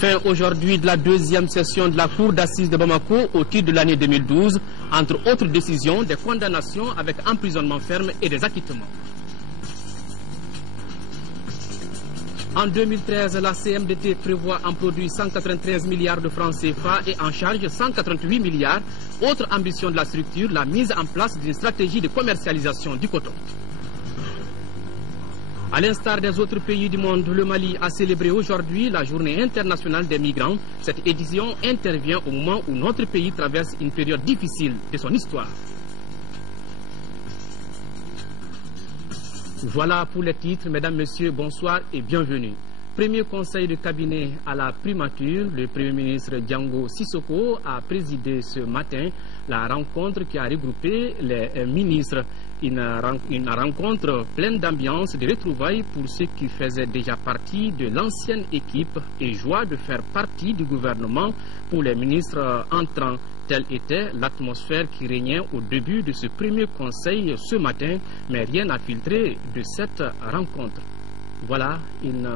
Fin aujourd'hui de la deuxième session de la Cour d'assises de Bamako au titre de l'année 2012, entre autres décisions, des condamnations avec emprisonnement ferme et des acquittements. En 2013, la CMDT prévoit un produit 193 milliards de francs CFA et en charge 188 milliards. Autre ambition de la structure, la mise en place d'une stratégie de commercialisation du coton. À l'instar des autres pays du monde, le Mali a célébré aujourd'hui la Journée internationale des migrants. Cette édition intervient au moment où notre pays traverse une période difficile de son histoire. Voilà pour les titres. Mesdames, Messieurs, bonsoir et bienvenue. Premier conseil de cabinet à la primature, le Premier ministre Django Sissoko a présidé ce matin la rencontre qui a regroupé les ministres. Une rencontre pleine d'ambiance, de retrouvailles pour ceux qui faisaient déjà partie de l'ancienne équipe et joie de faire partie du gouvernement pour les ministres entrants. Telle était l'atmosphère qui régnait au début de ce premier conseil ce matin, mais rien n'a filtré de cette rencontre. Voilà une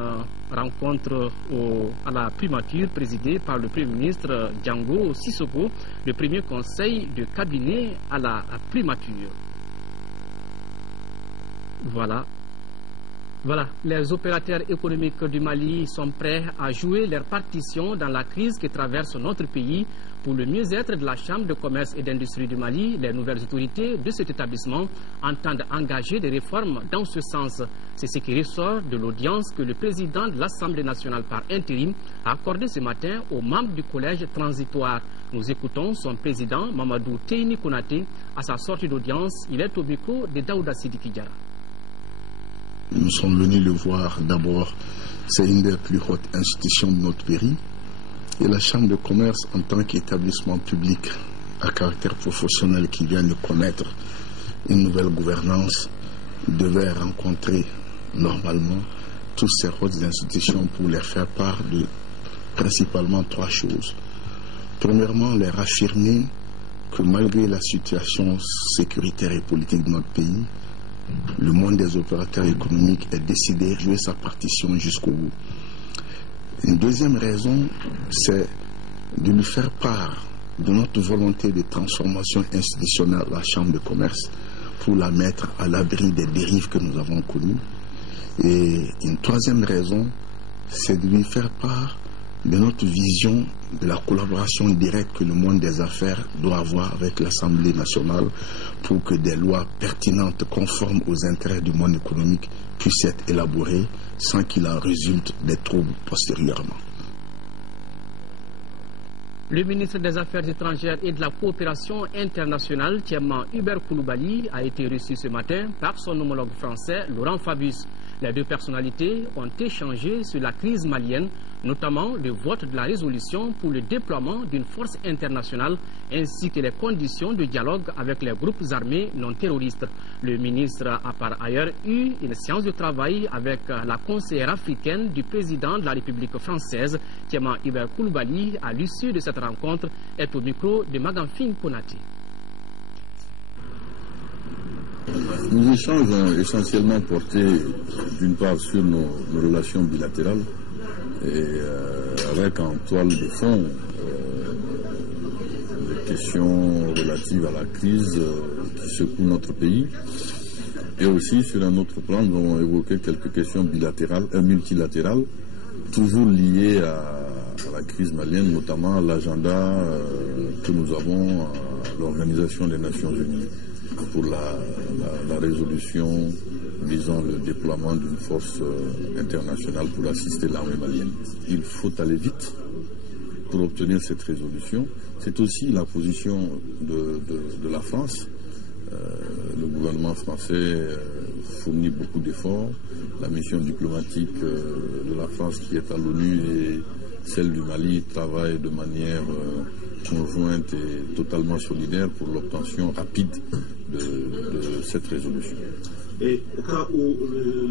rencontre à la primature présidée par le Premier ministre Django Sissoko, le premier conseil de cabinet à la primature. Voilà, les opérateurs économiques du Mali sont prêts à jouer leur partition dans la crise qui traverse notre pays. Pour le mieux-être de la Chambre de commerce et d'industrie du Mali, les nouvelles autorités de cet établissement entendent engager des réformes dans ce sens. C'est ce qui ressort de l'audience que le président de l'Assemblée nationale par intérim a accordé ce matin aux membres du collège transitoire. Nous écoutons son président, Mamadou Théini Konaté. À sa sortie d'audience, il est au micro de Daouda Sidiki Diarra. Nous sommes venus le voir d'abord, c'est une des plus hautes institutions de notre pays. Et la Chambre de commerce, en tant qu'établissement public à caractère professionnel qui vient de connaître une nouvelle gouvernance, devait rencontrer normalement toutes ces hautes institutions pour leur faire part de principalement trois choses. Premièrement, leur affirmer que malgré la situation sécuritaire et politique de notre pays, le monde des opérateurs économiques est décidé de jouer sa partition jusqu'au bout. Une deuxième raison, c'est de lui faire part de notre volonté de transformation institutionnelle à la Chambre de commerce pour la mettre à l'abri des dérives que nous avons connues. Et une troisième raison, c'est de lui faire part de notre vision de la collaboration directe que le monde des affaires doit avoir avec l'Assemblée nationale pour que des lois pertinentes conformes aux intérêts du monde économique puissent être élaborées sans qu'il en résulte des troubles postérieurement. Le ministre des Affaires étrangères et de la coopération internationale, Thiaman Hubert Koulibaly, a été reçu ce matin par son homologue français, Laurent Fabius. Les deux personnalités ont échangé sur la crise malienne, notamment le vote de la résolution pour le déploiement d'une force internationale ainsi que les conditions de dialogue avec les groupes armés non terroristes. Le ministre a par ailleurs eu une séance de travail avec la conseillère africaine du président de la République française, Thiaman Hubert Koulibaly. À l'issue de cette rencontre, est au micro de Magamfine Konaté. Nos échanges ont essentiellement porté d'une part sur nos relations bilatérales et avec en toile de fond les questions relatives à la crise qui secoue notre pays. Et aussi sur un autre plan, nous avons évoqué quelques questions bilatérales, multilatérales, toujours liées à la crise malienne, notamment l'agenda que nous avons à l'Organisation des Nations Unies pour la résolution visant le déploiement d'une force internationale pour assister l'armée malienne. Il faut aller vite pour obtenir cette résolution. C'est aussi la position de la France. Le gouvernement français fournit beaucoup d'efforts. La mission diplomatique de la France qui est à l'ONU et celle du Mali travaillent de manière conjointe et totalement solidaire pour l'obtention rapide de cette résolution. Et au cas où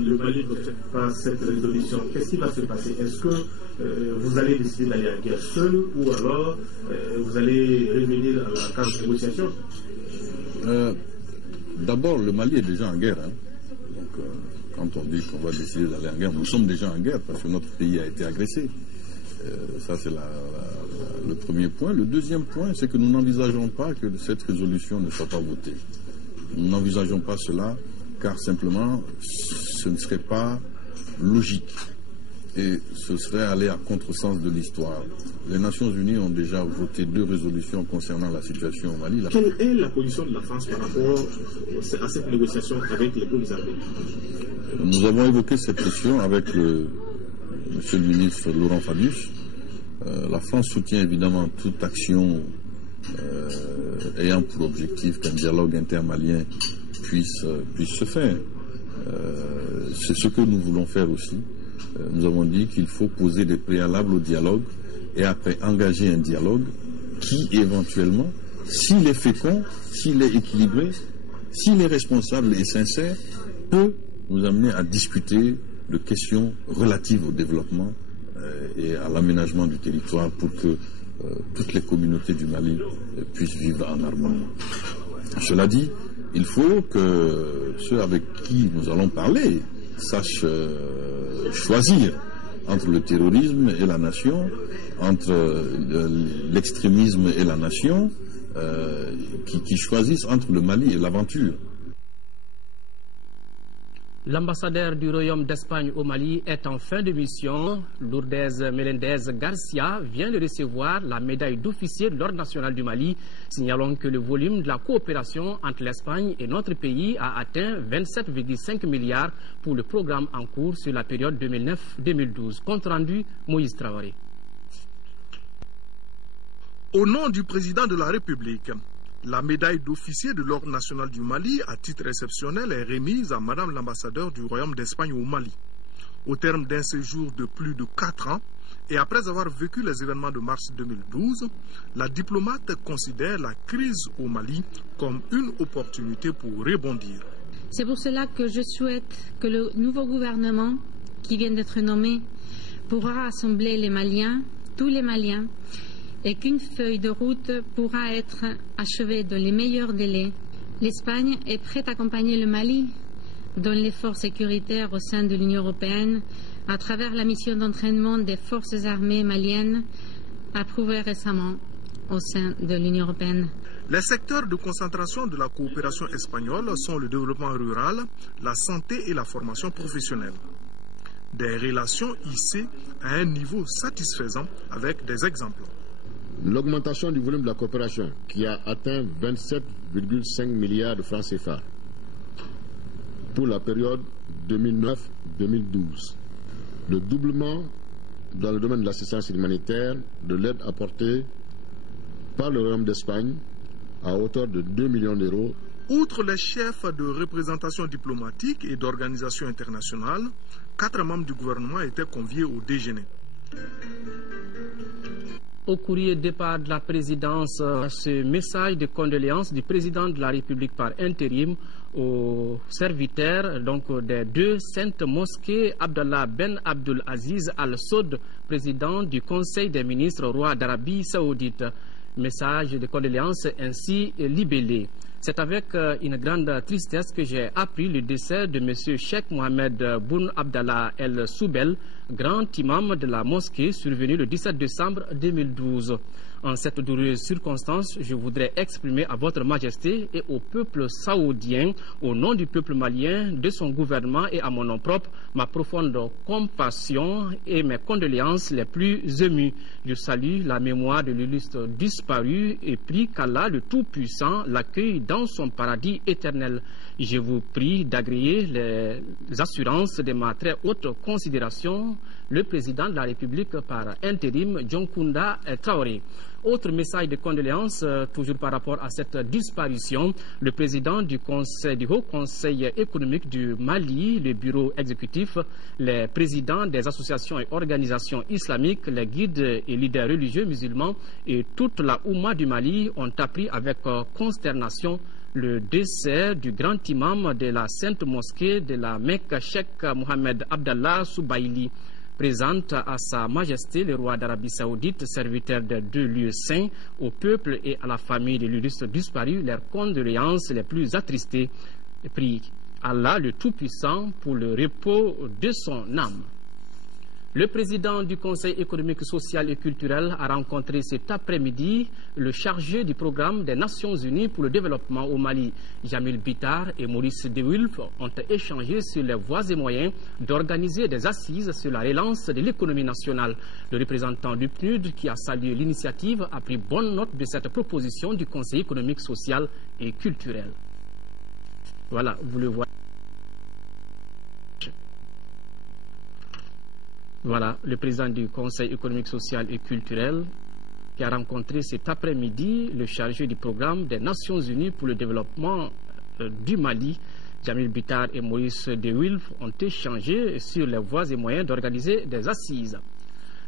le Mali n'obtient pas cette résolution, qu'est-ce qui va se passer? Est-ce que vous allez décider d'aller en guerre seul ou alors vous allez revenir à la case de négociation? D'abord, le Mali est déjà en guerre. Donc, quand on dit qu'on va décider d'aller en guerre, nous sommes déjà en guerre parce que notre pays a été agressé. Ça, c'est le premier point. Le deuxième point, c'est que nous n'envisageons pas que cette résolution ne soit pas votée. Nous n'envisageons pas cela car simplement, ce ne serait pas logique. Et ce serait aller à contresens de l'histoire. Les Nations Unies ont déjà voté 2 résolutions concernant la situation au Mali. Quelle est la position de la France par rapport à cette négociation avec les groupes armés? Nous avons évoqué cette question avec Monsieur le ministre Laurent Fabius. La France soutient évidemment toute action ayant pour objectif qu'un dialogue intermalien puisse se faire. C'est ce que nous voulons faire aussi. Nous avons dit qu'il faut poser des préalables au dialogue et après engager un dialogue qui éventuellement, s'il est fécond, s'il est équilibré, s'il est responsable et sincère, peut nous amener à discuter de questions relatives au développement et à l'aménagement du territoire pour que toutes les communautés du Mali puissent vivre en harmonie. Cela dit, il faut que ceux avec qui nous allons parler sachent choisir entre le terrorisme et la nation, entre l'extrémisme et la nation, qui choisissent entre le Mali et l'aventure. L'ambassadeur du Royaume d'Espagne au Mali est en fin de mission. Lourdes Melendez Garcia vient de recevoir la médaille d'officier de l'Ordre national du Mali, signalant que le volume de la coopération entre l'Espagne et notre pays a atteint 27,5 milliards pour le programme en cours sur la période 2009-2012. Compte rendu, Moïse Traoré. Au nom du président de la République, la médaille d'officier de l'Ordre national du Mali à titre exceptionnel est remise à Madame l'ambassadeur du Royaume d'Espagne au Mali. Au terme d'un séjour de plus de 4 ans et après avoir vécu les événements de mars 2012, la diplomate considère la crise au Mali comme une opportunité pour rebondir. C'est pour cela que je souhaite que le nouveau gouvernement qui vient d'être nommé pourra rassembler les Maliens, tous les Maliens, et qu'une feuille de route pourra être achevée dans les meilleurs délais. L'Espagne est prête à accompagner le Mali dans l'effort sécuritaire au sein de l'Union européenne à travers la mission d'entraînement des forces armées maliennes approuvée récemment au sein de l'Union européenne. Les secteurs de concentration de la coopération espagnole sont le développement rural, la santé et la formation professionnelle. Des relations hissées à un niveau satisfaisant avec des exemples. L'augmentation du volume de la coopération qui a atteint 27,5 milliards de francs CFA pour la période 2009-2012. Le doublement dans le domaine de l'assistance humanitaire de l'aide apportée par le Royaume d'Espagne à hauteur de 2 millions d'euros. Outre les chefs de représentation diplomatique et d'organisations internationales, 4 membres du gouvernement étaient conviés au déjeuner. Au courrier départ de la présidence, ce message de condoléances du président de la République par intérim aux serviteurs des 2 saintes mosquées, Abdallah Ben Abdul Aziz Al Saud, président du Conseil des ministres roi d'Arabie Saoudite. Message de condoléances ainsi libellé. C'est avec une grande tristesse que j'ai appris le décès de M. Cheikh Mohamed Boun Abdallah El Soubel, grand imam de la mosquée, survenu le 17 décembre 2012. En cette douloureuse circonstance, je voudrais exprimer à votre majesté et au peuple saoudien, au nom du peuple malien, de son gouvernement et à mon nom propre, ma profonde compassion et mes condoléances les plus émues. Je salue la mémoire de l'illustre disparu et prie qu'Allah, le Tout-Puissant, l'accueille dans son paradis éternel. Je vous prie d'agréer les assurances de ma très haute considération, le président de la République par intérim, Dioncounda Traoré. Autre message de condoléances, toujours par rapport à cette disparition, le président du Haut Conseil économique du Mali, le bureau exécutif, les présidents des associations et organisations islamiques, les guides et leaders religieux musulmans et toute la Oumma du Mali ont appris avec consternation le décès du grand imam de la Sainte Mosquée de la Mecque, Cheikh Mohamed Abdallah Soubaïli. présente à Sa Majesté le roi d'Arabie Saoudite, serviteur des 2 lieux saints, au peuple et à la famille de l'illustre disparu, leurs condoléances les plus attristées, et prie Allah le Tout-Puissant pour le repos de son âme. Le président du Conseil économique, social et culturel a rencontré cet après-midi le chargé du programme des Nations Unies pour le développement au Mali. Jamil Bitar et Maurice De Wulf ont échangé sur les voies et moyens d'organiser des assises sur la relance de l'économie nationale. Le représentant du PNUD, qui a salué l'initiative, a pris bonne note de cette proposition du Conseil économique, social et culturel. Voilà, vous le voyez. Voilà, le président du Conseil économique, social et culturel qui a rencontré cet après-midi le chargé du programme des Nations Unies pour le développement du Mali. Jamil Bitar et Maurice De Wulf ont échangé sur les voies et moyens d'organiser des assises.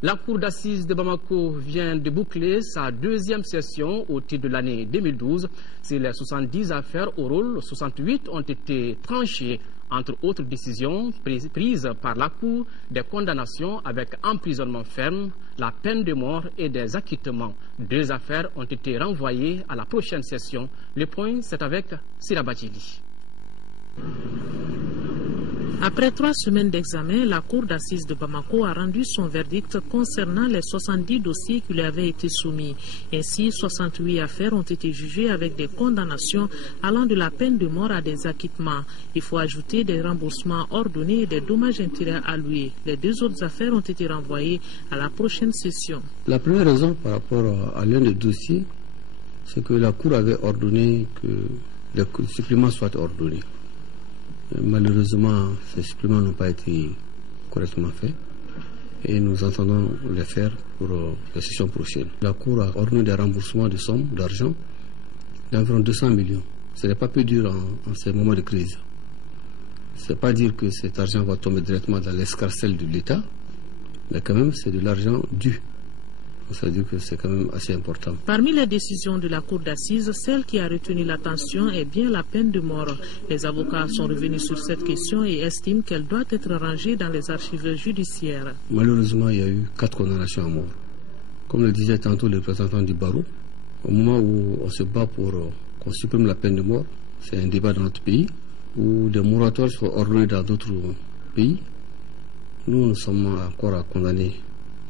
La Cour d'assises de Bamako vient de boucler sa 2e session au titre de l'année 2012. Sur les 70 affaires au rôle, 68 ont été tranchées. Entre autres décisions prises par la Cour, des condamnations avec emprisonnement ferme, la peine de mort et des acquittements. 2 affaires ont été renvoyées à la prochaine session. Le point, c'est avec Sirabadjili. Après 3 semaines d'examen, la Cour d'assises de Bamako a rendu son verdict concernant les 70 dossiers qui lui avaient été soumis. Ainsi, 68 affaires ont été jugées avec des condamnations allant de la peine de mort à des acquittements. Il faut ajouter des remboursements ordonnés et des dommages-intérêts alloués. Les 2 autres affaires ont été renvoyées à la prochaine session. La première raison par rapport à l'un des dossiers, c'est que la Cour avait ordonné que les suppléments soient ordonnés. Malheureusement, ces suppléments n'ont pas été correctement faits et nous entendons les faire pour la session prochaine. La Cour a ordonné des remboursements de sommes d'argent d'environ 200 millions. Ce n'est pas peu dur en ces moments de crise. Ce n'est pas dire que cet argent va tomber directement dans l'escarcelle de l'État, mais quand même c'est de l'argent dû. Ça veut dire que c'est quand même assez important. Parmi les décisions de la Cour d'assises, celle qui a retenu l'attention est bien la peine de mort. Les avocats sont revenus sur cette question et estiment qu'elle doit être rangée dans les archives judiciaires. Malheureusement, il y a eu 4 condamnations à mort. Comme le disait tantôt le représentant du barreau, au moment où on se bat pour qu'on supprime la peine de mort, c'est un débat dans notre pays, où des moratoires sont ordonnés dans d'autres pays. Nous sommes encore à condamner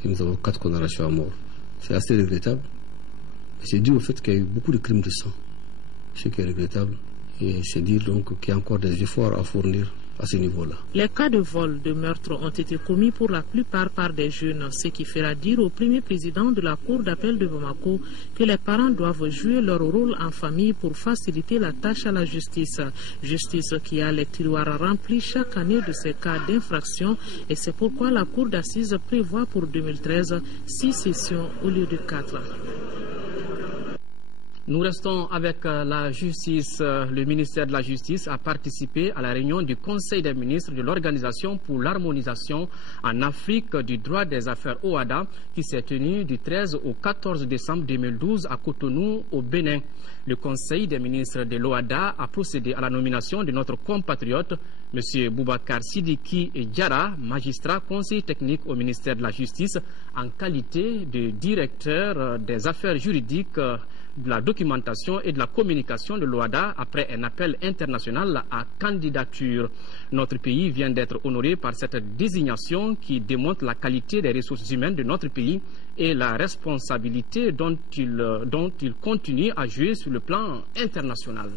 et nous avons 4 condamnations à mort. C'est assez regrettable. C'est dû au fait qu'il y a eu beaucoup de crimes de sang. Ce qui est regrettable. Et c'est dire donc qu'il y a encore des efforts à fournir à ce niveau-là. Les cas de vol, de meurtre ont été commis pour la plupart par des jeunes, ce qui fera dire au premier président de la Cour d'appel de Bamako que les parents doivent jouer leur rôle en famille pour faciliter la tâche à la justice. Justice qui a les tiroirs remplis chaque année de ces cas d'infraction et c'est pourquoi la Cour d'assises prévoit pour 2013 6 sessions au lieu de 4. Nous restons avec la justice. Le ministère de la Justice a participé à la réunion du Conseil des ministres de l'Organisation pour l'harmonisation en Afrique du droit des affaires OHADA qui s'est tenue du 13 au 14 décembre 2012 à Cotonou au Bénin. Le Conseil des ministres de l'OHADA a procédé à la nomination de notre compatriote M. Boubacar Sidiki Diarra, magistrat conseiller technique au ministère de la Justice en qualité de directeur des affaires juridiques, de la documentation et de la communication de l'OHADA après un appel international à candidature. Notre pays vient d'être honoré par cette désignation qui démontre la qualité des ressources humaines de notre pays et la responsabilité dont il continue à jouer sur le plan international.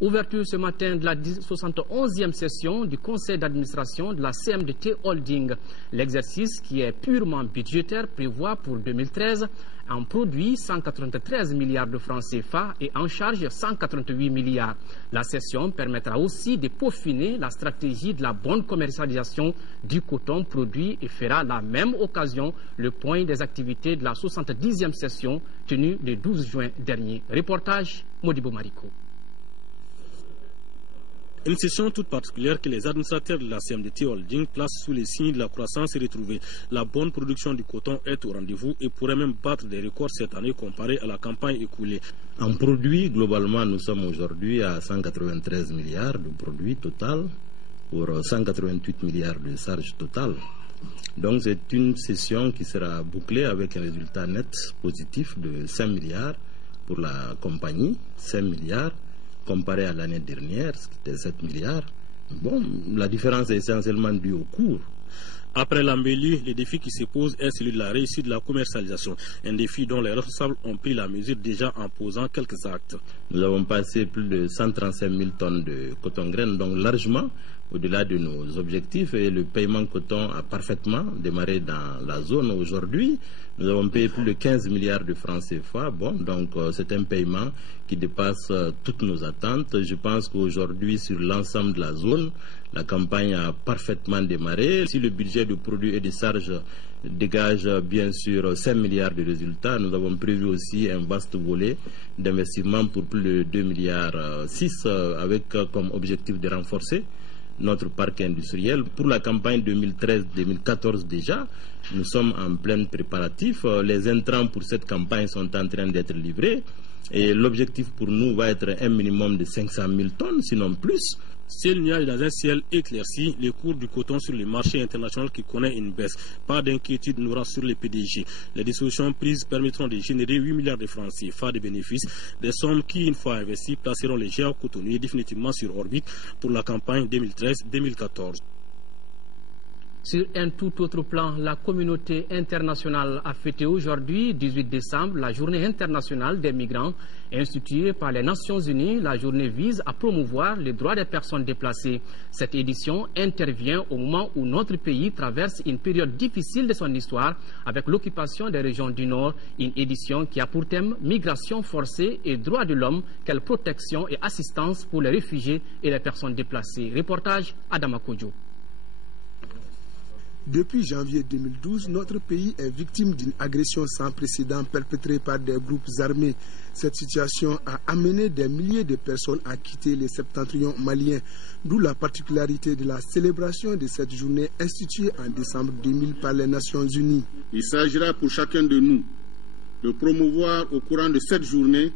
Ouverture ce matin de la 71e session du conseil d'administration de la CMDT Holding. L'exercice, qui est purement budgétaire, prévoit pour 2013 un produit 193 milliards de francs CFA et en charge 188 milliards. La session permettra aussi de peaufiner la stratégie de la bonne commercialisation du coton produit et fera la même occasion le point des activités de la 70e session tenue le 12 juin dernier. Reportage Modibo Mariko. Une session toute particulière que les administrateurs de la CMDT Holding placent sous les signes de la croissance retrouvée. La bonne production du coton est au rendez-vous et pourrait même battre des records cette année comparé à la campagne écoulée. En produits, globalement, nous sommes aujourd'hui à 193 milliards de produits total pour 188 milliards de charges totales. Donc c'est une session qui sera bouclée avec un résultat net positif de 5 milliards pour la compagnie, 5 milliards comparé à l'année dernière, c'était 7 milliards. Bon, la différence est essentiellement due au cours. Après l'embellie, le défi qui se pose est celui de la réussite de la commercialisation. Un défi dont les responsables ont pris la mesure déjà en posant quelques actes. Nous avons passé plus de 135 000 tonnes de coton-graine, donc largement au-delà de nos objectifs, et le paiement coton a parfaitement démarré dans la zone aujourd'hui. Nous avons payé plus de 15 milliards de francs CFA. Bon, donc c'est un paiement qui dépasse toutes nos attentes. Je pense qu'aujourd'hui, sur l'ensemble de la zone, la campagne a parfaitement démarré. Si le budget de produits et de charges dégage bien sûr 5 milliards de résultats, nous avons prévu aussi un vaste volet d'investissement pour plus de 2 milliards 6 avec comme objectif de renforcer notre parc industriel. Pour la campagne 2013-2014 déjà, nous sommes en plein préparatif. Les intrants pour cette campagne sont en train d'être livrés et l'objectif pour nous va être un minimum de 500 000 tonnes, sinon plus. Seul nuage dans un ciel éclairci, les cours du coton sur le marché international qui connaît une baisse. Pas d'inquiétude nous rassure les PDG. Les dispositions prises permettront de générer 8 milliards de francs CFA de bénéfices, des sommes qui, une fois investies, placeront les géants cotonniers définitivement sur orbite pour la campagne 2013-2014. Sur un tout autre plan, la communauté internationale a fêté aujourd'hui, 18 décembre, la journée internationale des migrants. Instituée par les Nations Unies, la journée vise à promouvoir les droits des personnes déplacées. Cette édition intervient au moment où notre pays traverse une période difficile de son histoire avec l'occupation des régions du Nord, une édition qui a pour thème migration forcée et droits de l'homme, quelle protection et assistance pour les réfugiés et les personnes déplacées. Reportage Adama Kodjo. Depuis janvier 2012, notre pays est victime d'une agression sans précédent perpétrée par des groupes armés. Cette situation a amené des milliers de personnes à quitter les septentrions maliens, d'où la particularité de la célébration de cette journée instituée en décembre 2000 par les Nations Unies. Il s'agira pour chacun de nous de promouvoir au courant de cette journée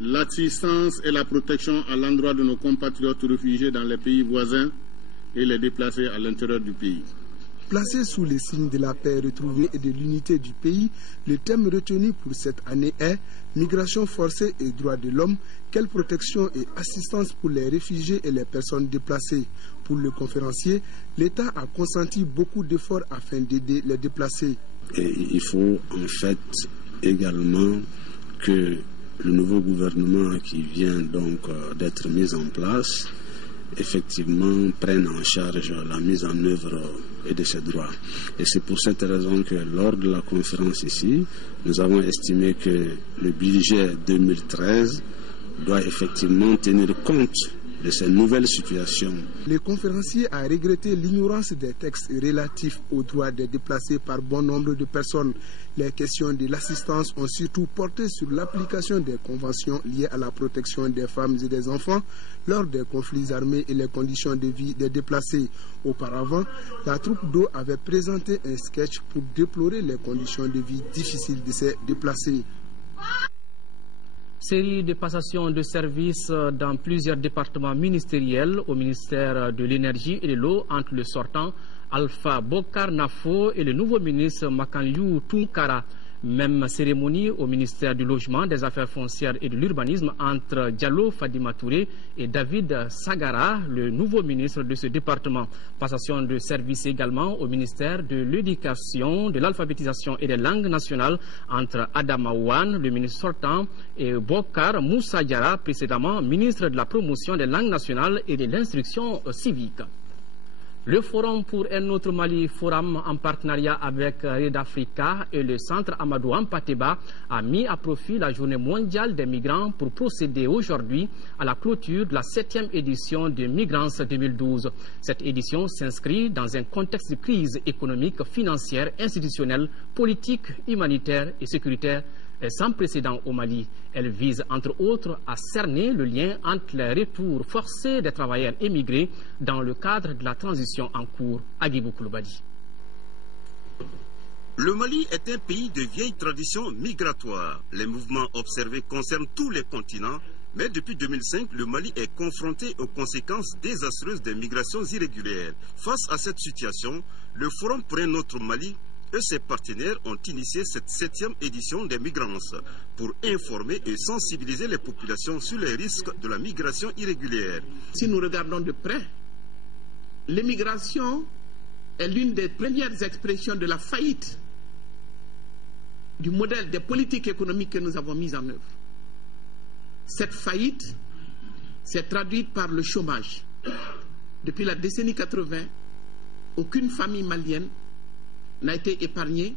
l'assistance et la protection à l'endroit de nos compatriotes réfugiés dans les pays voisins et les déplacés à l'intérieur du pays. Placé sous les signes de la paix retrouvée et de l'unité du pays, le thème retenu pour cette année est « Migration forcée et droits de l'homme, quelle protection et assistance pour les réfugiés et les personnes déplacées ?» Pour le conférencier, l'État a consenti beaucoup d'efforts afin d'aider les déplacés. Et il faut en fait également que le nouveau gouvernement qui vient donc d'être mis en place effectivement prennent en charge la mise en œuvre de ces droits. Et c'est pour cette raison que lors de la conférence ici, nous avons estimé que le budget 2013 doit effectivement tenir compte de ces nouvelles situations. Le conférencier a regretté l'ignorance des textes relatifs aux droits des déplacés par bon nombre de personnes. Les questions de l'assistance ont surtout porté sur l'application des conventions liées à la protection des femmes et des enfants lors des conflits armés et les conditions de vie des déplacés. Auparavant, la troupe d'eau avait présenté un sketch pour déplorer les conditions de vie difficiles de ces déplacés. Série de passations de services dans plusieurs départements ministériels au ministère de l'Énergie et de l'Eau entre le sortant Alpha Bokar Nafo et le nouveau ministre Makanliou Tunkara. Même cérémonie au ministère du Logement, des Affaires foncières et de l'Urbanisme entre Diallo Fadima Touré et David Sagara, le nouveau ministre de ce département. Passation de service également au ministère de l'Éducation, de l'Alphabétisation et des Langues nationales entre Adama Ouane, le ministre sortant, et Bokar Moussa Diarra, précédemment ministre de la Promotion des langues nationales et de l'instruction civique. Le Forum pour un autre Mali, Forum en partenariat avec Red Africa et le Centre Amadou Ampateba, a mis à profit la Journée mondiale des migrants pour procéder aujourd'hui à la clôture de la 7e édition de Migrance 2012. Cette édition s'inscrit dans un contexte de crise économique, financière, institutionnelle, politique, humanitaire et sécuritaire sans précédent au Mali. Elle vise entre autres à cerner le lien entre les retours forcés des travailleurs émigrés dans le cadre de la transition en cours. Agibou Koulibaly. Le Mali est un pays de vieille tradition migratoire. Les mouvements observés concernent tous les continents, Mais depuis 2005, le Mali est confronté aux conséquences désastreuses des migrations irrégulières. Face à cette situation, le Forum pour un autre Mali et ses partenaires ont initié cette 7e édition des Migrances pour informer et sensibiliser les populations sur les risques de la migration irrégulière. Si nous regardons de près, l'immigration est l'une des premières expressions de la faillite du modèle des politiques économiques que nous avons mis en œuvre. Cette faillite s'est traduite par le chômage. Depuis la décennie 80, aucune famille malienne n'a été épargnée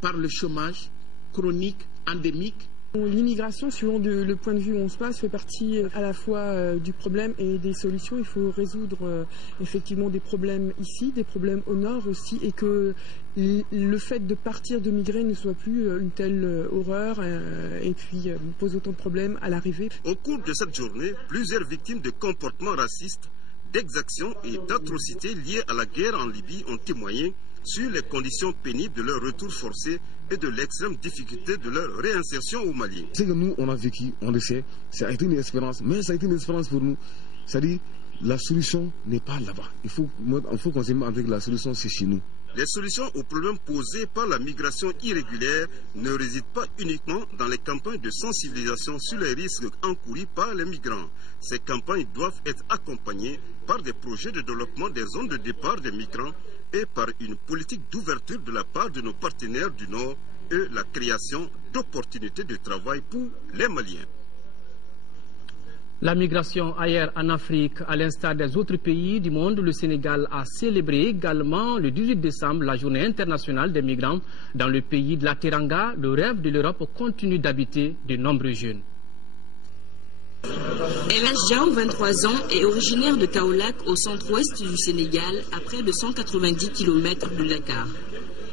par le chômage chronique, endémique. L'immigration, suivant le point de vue où on se place, fait partie à la fois du problème et des solutions. Il faut résoudre effectivement des problèmes ici, des problèmes au nord aussi, et que le fait de partir, de migrer ne soit plus une telle horreur et puis pose autant de problèmes à l'arrivée. Au cours de cette journée, plusieurs victimes de comportements racistes, d'exactions et d'atrocités liées à la guerre en Libye ont témoigné sur les conditions pénibles de leur retour forcé et de l'extrême difficulté de leur réinsertion au Mali. Ce que nous, on a vécu, on le sait, ça a été une expérience, mais ça a été une expérience pour nous. C'est-à-dire, la solution n'est pas là-bas. Il faut qu'on se mette avec la solution, c'est chez nous. Les solutions aux problèmes posés par la migration irrégulière ne résident pas uniquement dans les campagnes de sensibilisation sur les risques encourus par les migrants. Ces campagnes doivent être accompagnées par des projets de développement des zones de départ des migrants et par une politique d'ouverture de la part de nos partenaires du Nord et la création d'opportunités de travail pour les Maliens. La migration ailleurs en Afrique, à l'instar des autres pays du monde, le Sénégal a célébré également le 18 décembre la journée internationale des migrants. Dans le pays de la Teranga, le rêve de l'Europe continue d'habiter de nombreux jeunes. El Hadj Diaw, 23 ans, est originaire de Kaolack au centre-ouest du Sénégal, à près de 190 km de Dakar.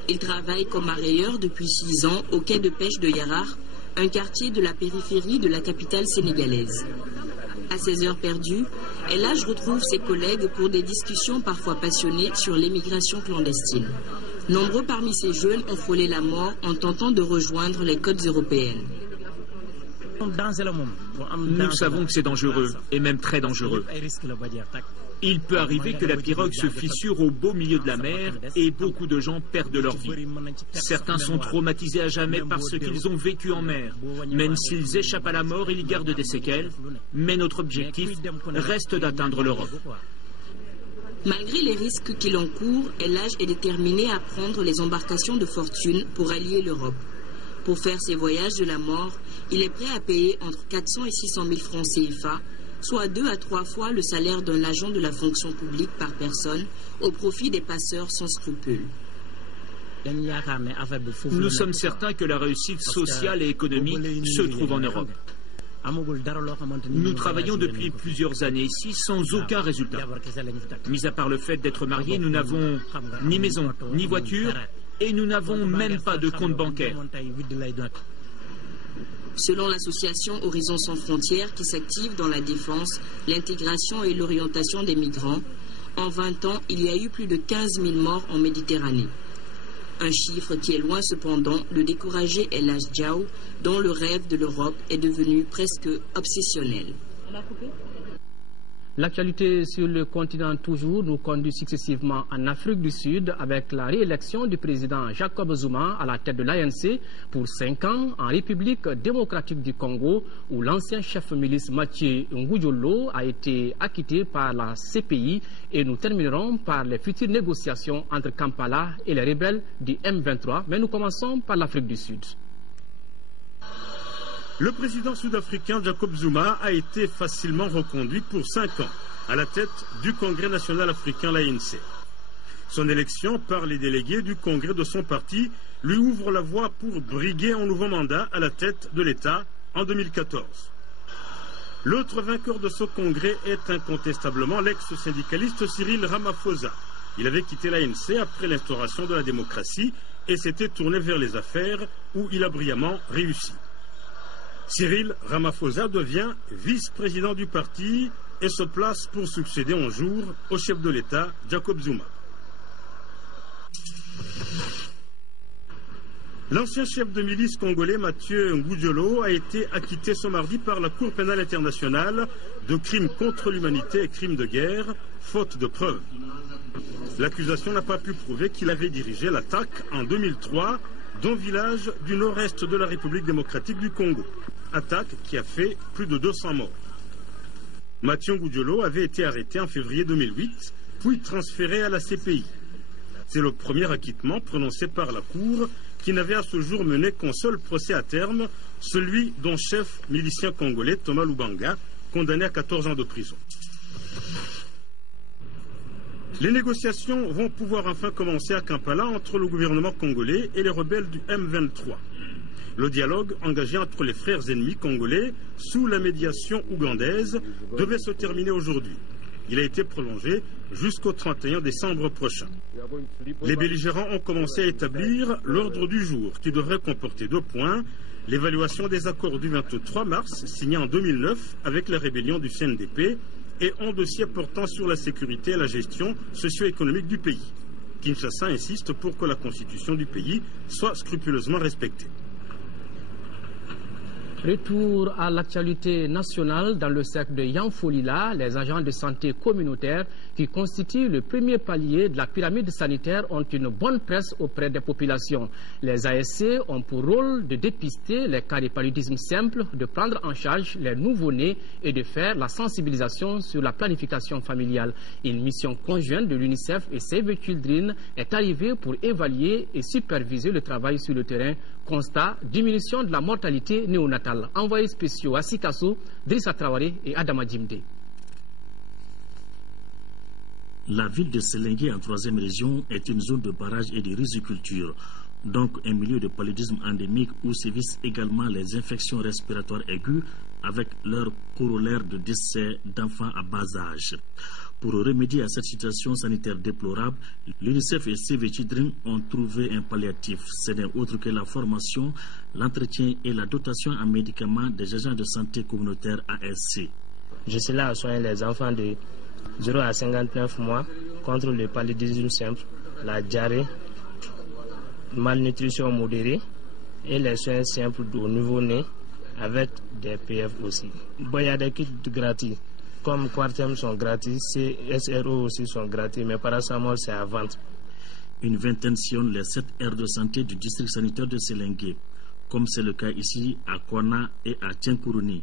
Il travaille comme mareyeur depuis 6 ans au quai de pêche de Yarar, un quartier de la périphérie de la capitale sénégalaise. À ses heures perdues, El Hadj retrouve ses collègues pour des discussions parfois passionnées sur l'émigration clandestine. Nombreux parmi ces jeunes ont frôlé la mort en tentant de rejoindre les côtes européennes. Nous savons que c'est dangereux, et même très dangereux. Il peut arriver que la pirogue se fissure au beau milieu de la mer et beaucoup de gens perdent leur vie. Certains sont traumatisés à jamais parce qu'ils ont vécu en mer. Même s'ils échappent à la mort, ils gardent des séquelles. Mais notre objectif reste d'atteindre l'Europe. Malgré les risques qu'il encourt, El Hadj est déterminé à prendre les embarcations de fortune pour allier l'Europe. Pour faire ces voyages de la mort, il est prêt à payer entre 400 et 600 000 francs CFA, soit 2 à 3 fois le salaire d'un agent de la fonction publique par personne, au profit des passeurs sans scrupules. Nous sommes certains que la réussite sociale et économique se trouve en Europe. Nous travaillons depuis plusieurs années ici sans aucun résultat. Mis à part le fait d'être mariés, nous n'avons ni maison, ni voiture, et nous n'avons même pas de compte bancaire. Selon l'association Horizon Sans Frontières qui s'active dans la défense, l'intégration et l'orientation des migrants, en 20 ans, il y a eu plus de 15 000 morts en Méditerranée. Un chiffre qui est loin cependant de décourager El Hadj Diaw, dont le rêve de l'Europe est devenu presque obsessionnel. L'actualité sur le continent toujours nous conduit successivement en Afrique du Sud avec la réélection du président Jacob Zuma à la tête de l'ANC pour 5 ans en République démocratique du Congo où l'ancien chef milice Mathieu Ngudjolo a été acquitté par la CPI et nous terminerons par les futures négociations entre Kampala et les rebelles du M23. Mais nous commençons par l'Afrique du Sud. Le président sud-africain Jacob Zuma a été facilement reconduit pour 5 ans à la tête du Congrès national africain, l'ANC. Son élection par les délégués du Congrès de son parti lui ouvre la voie pour briguer un nouveau mandat à la tête de l'État en 2014. L'autre vainqueur de ce congrès est incontestablement l'ex-syndicaliste Cyril Ramaphosa. Il avait quitté l'ANC après l'instauration de la démocratie et s'était tourné vers les affaires où il a brillamment réussi. Cyril Ramaphosa devient vice-président du parti et se place pour succéder un jour au chef de l'État, Jacob Zuma. L'ancien chef de milice congolais Mathieu Ngudjolo a été acquitté ce mardi par la Cour pénale internationale de crimes contre l'humanité et crimes de guerre, faute de preuves. L'accusation n'a pas pu prouver qu'il avait dirigé l'attaque en 2003 d'un village du nord-est de la République démocratique du Congo. Attaque qui a fait plus de 200 morts. Mathieu Ngudjolo avait été arrêté en février 2008, puis transféré à la CPI. C'est le premier acquittement prononcé par la Cour qui n'avait à ce jour mené qu'un seul procès à terme, celui d'un chef milicien congolais, Thomas Lubanga, condamné à 14 ans de prison. Les négociations vont pouvoir enfin commencer à Kampala entre le gouvernement congolais et les rebelles du M23. Le dialogue engagé entre les frères ennemis congolais sous la médiation ougandaise devait se terminer aujourd'hui. Il a été prolongé jusqu'au 31 décembre prochain. Les belligérants ont commencé à établir l'ordre du jour qui devrait comporter 2 points. L'évaluation des accords du 23 mars signés en 2009 avec la rébellion du CNDP et un dossier portant sur la sécurité et la gestion socio-économique du pays. Kinshasa insiste pour que la constitution du pays soit scrupuleusement respectée. Retour à l'actualité nationale dans le cercle de Yanfolila, les agents de santé communautaire qui constituent le premier palier de la pyramide sanitaire ont une bonne presse auprès des populations. Les ASC ont pour rôle de dépister les cas de paludisme simple, de prendre en charge les nouveau-nés et de faire la sensibilisation sur la planification familiale. Une mission conjointe de l'UNICEF et Save the Children est arrivée pour évaluer et superviser le travail sur le terrain. Constat, diminution de la mortalité néonatale. Envoyés spéciaux à Sikasso, Drissa Traoré et Adama Djimde. La ville de Selengue en 3e région est une zone de barrage et de riziculture, donc un milieu de paludisme endémique où sévissent également les infections respiratoires aiguës avec leur corollaire de décès d'enfants à bas âge. Pour remédier à cette situation sanitaire déplorable, l'UNICEF et Save the Children ont trouvé un palliatif. Ce n'est autre que la formation, l'entretien et la dotation en médicaments des agents de santé communautaire ASC. Je suis là à soigner les enfants de 0 à 59 mois contre le paludisme simple, la diarrhée, malnutrition modérée et les soins simples au nouveau-né avec des PF aussi. Bon, il y a des kits gratuits. Comme Quartem sont gratis, CSRO aussi sont gratis, mais paracétamol c'est à vente. Une vingtaine sillonne les 7 aires de santé du district sanitaire de Selengue, comme c'est le cas ici à Kwana et à Tienkuruni.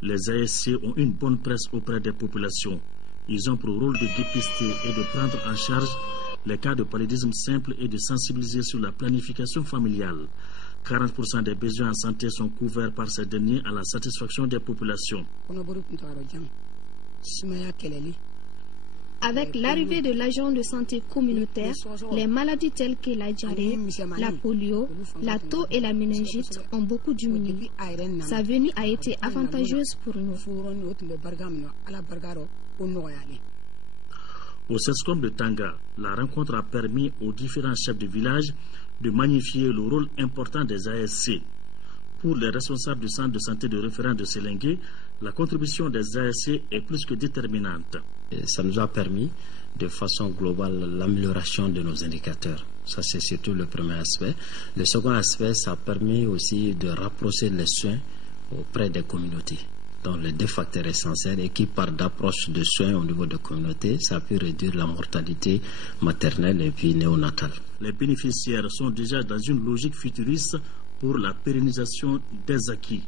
Les ASC ont une bonne presse auprès des populations. Ils ont pour rôle de dépister et de prendre en charge les cas de paludisme simple et de sensibiliser sur la planification familiale. 40% des besoins en santé sont couverts par ces derniers à la satisfaction des populations. Avec l'arrivée de l'agent de santé communautaire, les maladies telles que la diarrhée, la polio, la toux et la méningite ont beaucoup diminué. Sa venue a été avantageuse pour nous. Au CESCOM de Tanga, la rencontre a permis aux différents chefs de village de magnifier le rôle important des ASC. Pour les responsables du centre de santé de référence de Selengue, la contribution des ASC est plus que déterminante. Ça nous a permis, de façon globale, l'amélioration de nos indicateurs. Ça, c'est surtout le premier aspect. Le second aspect, ça a permis aussi de rapprocher les soins auprès des communautés. Donc, les 2 facteurs essentiels et qui partent d'approche de soins au niveau des communautés, ça a pu réduire la mortalité maternelle et puis néonatale. Les bénéficiaires sont déjà dans une logique futuriste pour la pérennisation des acquis.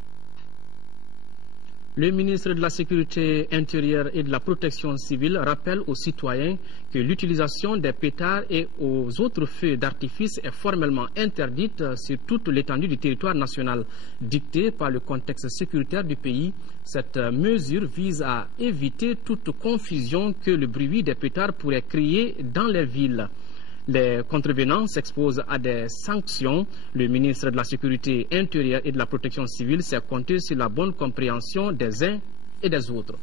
Le ministre de la Sécurité intérieure et de la Protection civile rappelle aux citoyens que l'utilisation des pétards et aux autres feux d'artifice est formellement interdite sur toute l'étendue du territoire national. Dictée par le contexte sécuritaire du pays, cette mesure vise à éviter toute confusion que le bruit des pétards pourrait créer dans les villes. Les contrevenants s'exposent à des sanctions. Le ministre de la Sécurité intérieure et de la Protection civile s'est compté sur la bonne compréhension des uns et des autres.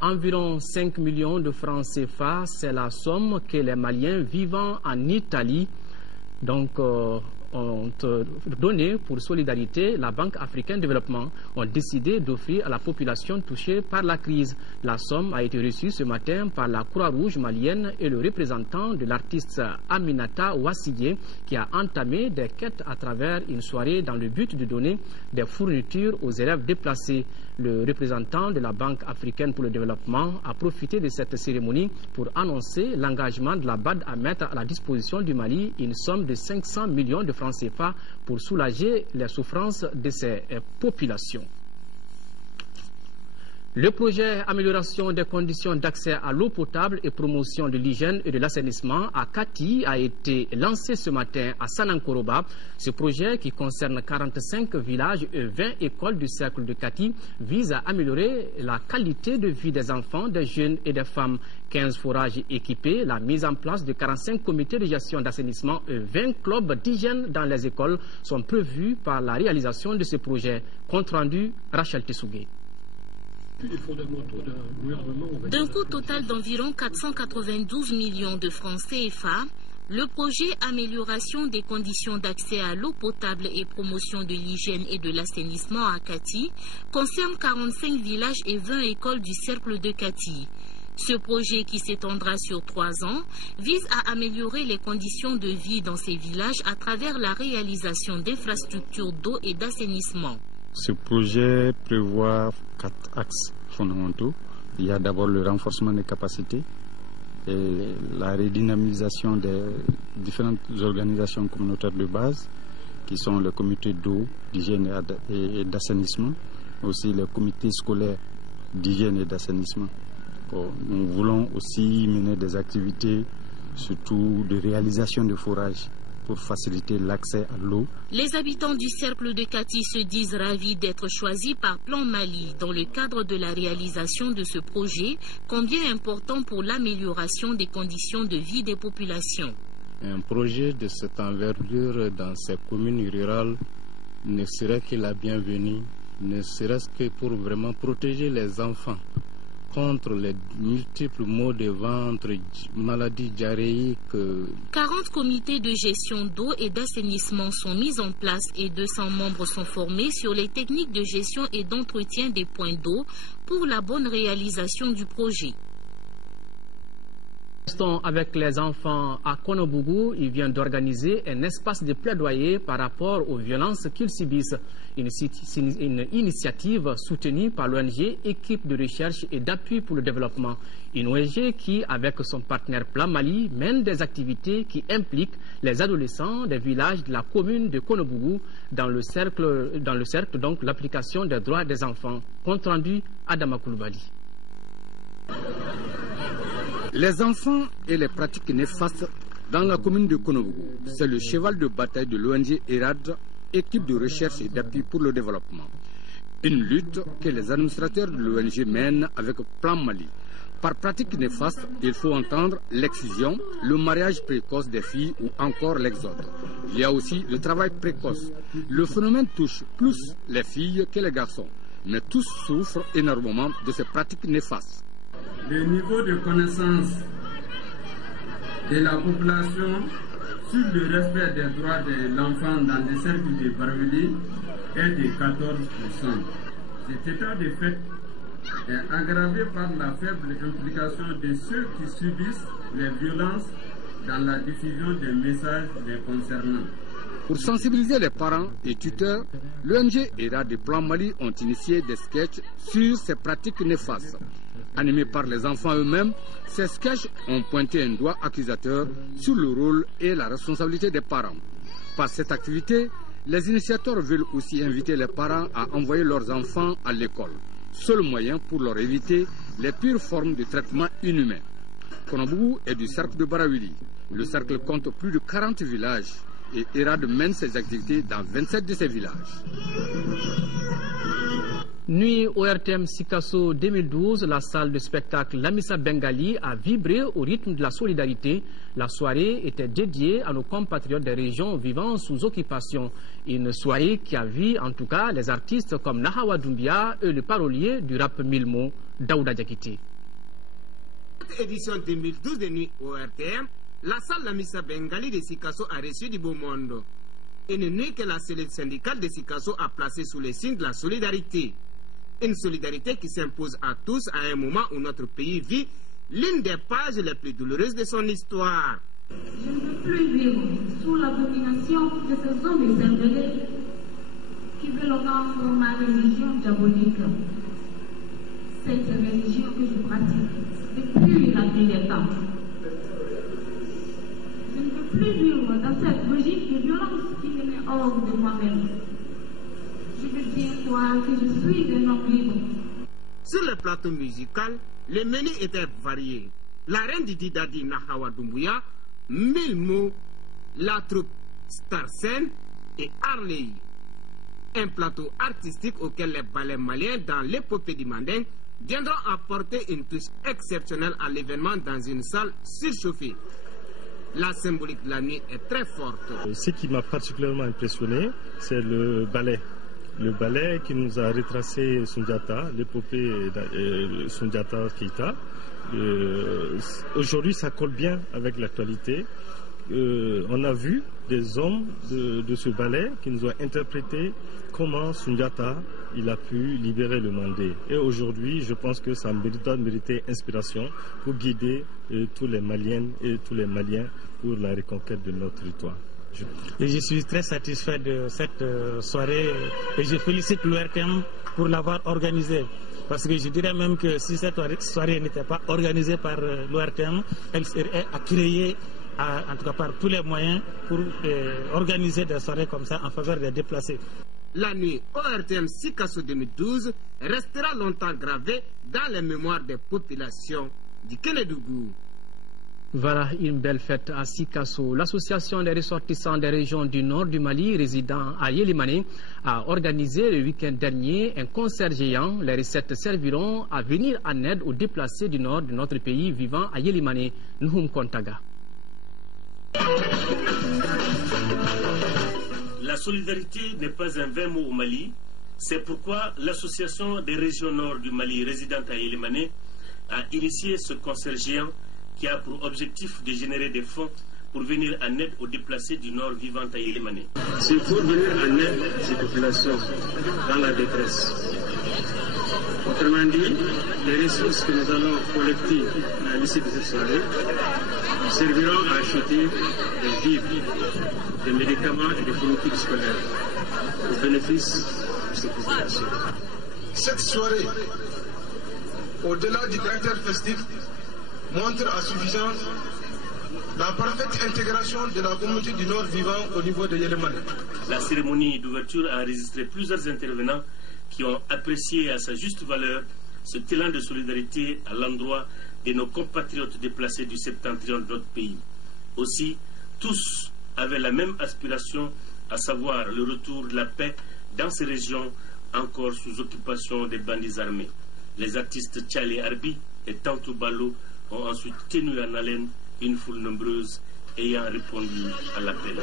Environ 5 millions de francs CFA, c'est la somme que les Maliens vivant en Italie ont donné pour solidarité, la Banque africaine de développement ont décidé d'offrir à la population touchée par la crise. La somme a été reçue ce matin par la Croix-Rouge malienne et le représentant de l'artiste Aminata Ouassigé qui a entamé des quêtes à travers une soirée dans le but de donner des fournitures aux élèves déplacés. Le représentant de la Banque africaine pour le développement a profité de cette cérémonie pour annoncer l'engagement de la BAD à mettre à la disposition du Mali une somme de 500 millions de francs CFA pour soulager les souffrances de ces populations. Le projet Amélioration des conditions d'accès à l'eau potable et promotion de l'hygiène et de l'assainissement à Kati a été lancé ce matin à Sanankoroba. Ce projet, qui concerne 45 villages et 20 écoles du cercle de Kati, vise à améliorer la qualité de vie des enfants, des jeunes et des femmes. 15 forages équipés, la mise en place de 45 comités de gestion d'assainissement et 20 clubs d'hygiène dans les écoles sont prévus par la réalisation de ce projet. Compte rendu, Rachel Tessougué. D'un coût total d'environ 492 millions de francs CFA, le projet Amélioration des conditions d'accès à l'eau potable et promotion de l'hygiène et de l'assainissement à Kati concerne 45 villages et 20 écoles du cercle de Kati. Ce projet, qui s'étendra sur 3 ans, vise à améliorer les conditions de vie dans ces villages à travers la réalisation d'infrastructures d'eau et d'assainissement. Ce projet prévoit 4 axes fondamentaux. Il y a d'abord le renforcement des capacités et la redynamisation des différentes organisations communautaires de base qui sont le comité d'eau, d'hygiène et d'assainissement, aussi le comité scolaire d'hygiène et d'assainissement. Nous voulons aussi mener des activités, surtout de réalisation de forages, pour faciliter l'accès à l'eau. Les habitants du cercle de Kati se disent ravis d'être choisis par Plan Mali dans le cadre de la réalisation de ce projet, combien important pour l'amélioration des conditions de vie des populations. Un projet de cette envergure dans ces communes rurales ne serait que la bienvenue, ne serait-ce que pour vraiment protéger les enfants contre les multiples maux de ventre, maladies diarrhéiques. 40 comités de gestion d'eau et d'assainissement sont mis en place et 200 membres sont formés sur les techniques de gestion et d'entretien des points d'eau pour la bonne réalisation du projet. Restons avec les enfants à Konobougou. Il vient d'organiser un espace de plaidoyer par rapport aux violences qu'ils subissent. Une initiative soutenue par l'ONG Équipe de recherche et d'appui pour le développement. Une ONG qui, avec son partenaire Plan Mali, mène des activités qui impliquent les adolescents des villages de la commune de Konobougou dans le cercle donc l'application des droits des enfants. Compte rendu, Adama Koulibaly. Les enfants et les pratiques néfastes dans la commune de Konobougou, c'est le cheval de bataille de l'ONG ERAD, équipe de recherche et d'appui pour le développement. Une lutte que les administrateurs de l'ONG mènent avec Plan Mali. Par pratique néfaste, il faut entendre l'excision, le mariage précoce des filles ou encore l'exode. Il y a aussi le travail précoce. Le phénomène touche plus les filles que les garçons, mais tous souffrent énormément de ces pratiques néfastes. Le niveau de connaissance de la population sur le respect des droits de l'enfant dans les cercles de Barouli est de 14%. Cet état de fait est aggravé par la faible implication de ceux qui subissent les violences dans la diffusion des messages les concernant. Pour sensibiliser les parents et tuteurs, l'ONG ERAD et Plan Mali ont initié des sketchs sur ces pratiques néfastes. Animés par les enfants eux-mêmes, ces sketchs ont pointé un doigt accusateur sur le rôle et la responsabilité des parents. Par cette activité, les initiateurs veulent aussi inviter les parents à envoyer leurs enfants à l'école, seul moyen pour leur éviter les pires formes de traitement inhumain. Konobougou est du cercle de Barawili. Le cercle compte plus de 40 villages et ERAD mène ses activités dans 27 de ces villages. Nuit au RTM Sikasso 2012, la salle de spectacle Lamissa Bengali a vibré au rythme de la solidarité. La soirée était dédiée à nos compatriotes des régions vivant sous occupation. Une soirée qui a vu en tout cas les artistes comme Nahawa Doumbia et le parolier du rap Milmo, Daouda Diakité. Édition 2012 de Nuit au RTM, la salle Lamissa Bengali de Sikasso a reçu du beau monde. et ne nuit que la cellule syndicale de Sikasso a placé sous le signe de la solidarité. Une solidarité qui s'impose à tous à un moment où notre pays vit l'une des pages les plus douloureuses de son histoire. Je ne veux plus vivre sous la domination de ces hommes écervelés qui veulent rendre ma religion diabolique. Cette religion que je pratique depuis la nuit des temps. Je ne veux plus vivre dans cette logique de violence qui me met hors de moi-même. Je veux bien croire que je suis un homme libre. Sur le plateau musical, les menus étaient variés. La reine Didi Dadi Nahawa Doumbouya, 1000 mots, la troupe Starsen et Arley. Un plateau artistique auquel les ballets maliens dans l'épopée du Manding viendront apporter une touche exceptionnelle à l'événement dans une salle surchauffée. La symbolique de la nuit est très forte. Ce qui m'a particulièrement impressionné, c'est le ballet. Le ballet qui nous a retracé Sundiata, l'épopée Sundiata Keita. Aujourd'hui, ça colle bien avec l'actualité. On a vu des hommes de ce ballet qui nous ont interprété comment Sundiata il a pu libérer le Mandé. Et aujourd'hui, je pense que ça doit mériter inspiration pour guider tous les Maliennes et tous les Maliens pour la reconquête de notre territoire. Et je suis très satisfait de cette soirée et je félicite l'ORTM pour l'avoir organisée. Parce que je dirais même que si cette soirée n'était pas organisée par l'ORTM, elle serait à créer, en tout cas par tous les moyens, pour organiser des soirées comme ça en faveur des déplacés. La nuit ORTM Sikasso 2012 restera longtemps gravée dans les mémoires des populations du Kénédougou. Voilà une belle fête à Sikasso. L'association des ressortissants des régions du nord du Mali résidant à Yélimane a organisé le week-end dernier un concert géant. Les recettes serviront à venir en aide aux déplacés du nord de notre pays vivant à Yélimane. Nouhoum Kontaga. La solidarité n'est pas un vain mot au Mali. C'est pourquoi l'association des régions nord du Mali résidant à Yélimane a initié ce concert géant qui a pour objectif de générer des fonds pour venir en aide aux déplacés du nord vivant à Yélimane. C'est pour venir en aide à ces populations dans la détresse. Autrement dit, les ressources que nous allons collecter à l'issue de cette soirée serviront à acheter des vivres, des médicaments et des fournitures scolaires au bénéfice de ces populations. Cette soirée, au-delà du caractère festif, montre à suffisance la parfaite intégration de la communauté du Nord vivant au niveau de Yélimane. La cérémonie d'ouverture a enregistré plusieurs intervenants qui ont apprécié à sa juste valeur ce élan de solidarité à l'endroit de nos compatriotes déplacés du septentrion de notre pays. Aussi, tous avaient la même aspiration, à savoir le retour de la paix dans ces régions encore sous occupation des bandits armés. Les artistes Tchale Arbi et Tantou Balo ont ensuite tenu en haleine une foule nombreuse ayant répondu à l'appel.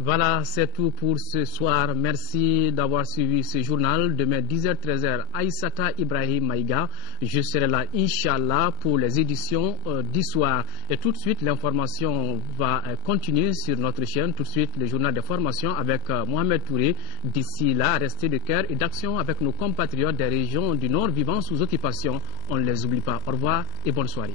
Voilà, c'est tout pour ce soir. Merci d'avoir suivi ce journal. Demain, 10h-13h, Aïssata Ibrahim Maïga. Je serai là, Inch'Allah, pour les éditions du soir. Et tout de suite, l'information va continuer sur notre chaîne. Tout de suite, le journal de formation avec Mohamed Touré. D'ici là, restez de cœur et d'action avec nos compatriotes des régions du Nord vivant sous occupation. On ne les oublie pas. Au revoir et bonne soirée.